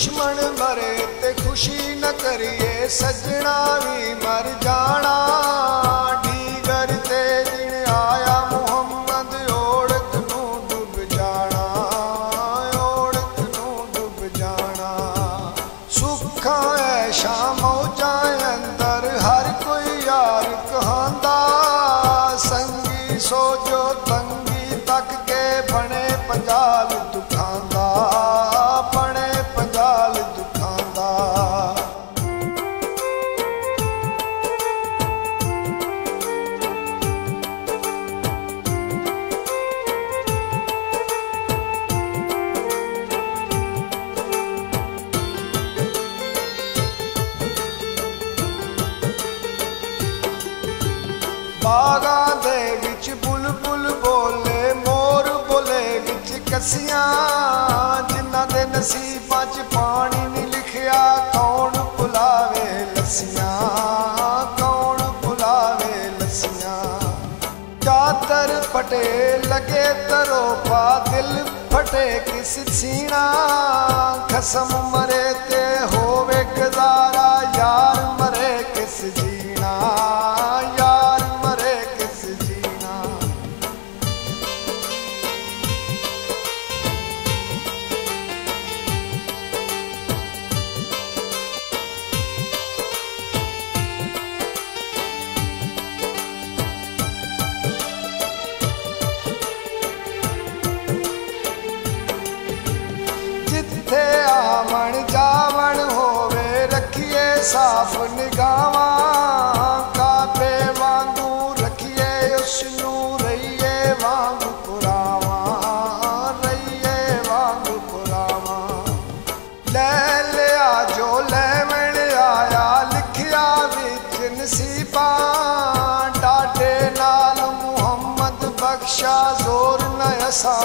दुश्मन मरे ते खुशी न करिए सजना भी मर जाना। डीगर ते दिन आया मुहम्मद ओढ़त नू डूब जाना, ओढ़त नू डूब जाना। सुखा ऐशा मौजा अंदर हर कोई यार कहांदा, संगी सोजो तंगी तक के बने पंजाल दुखांदा, बने पंजाल दुखांदा। बागा दे विच बुलबुल बोले, मोर बोले विच कसियां। जिन्हां दे नसीबां च पानी नहीं लिखिया, कौन बुलावे लस्सियां, कौन बुलावे लस्सियां। चादर फटे लगे तरोपा, दिल फटे किस सीना। खसम मरे ते होवे गुजारा, यार मरे किस जीना, यार मरे किस जीना। जिथे आवन जावन होवे, रखिए साफ निगाहां। काबे वांगू रखिए उसनू, रहिए वांगू पुरावां, रहिए वांगू पुरावां। लै लिया जो लैवण आया, लिखिया विच नसीबां। डाडे नाल मुहम्मद बख्शा, जोर न असां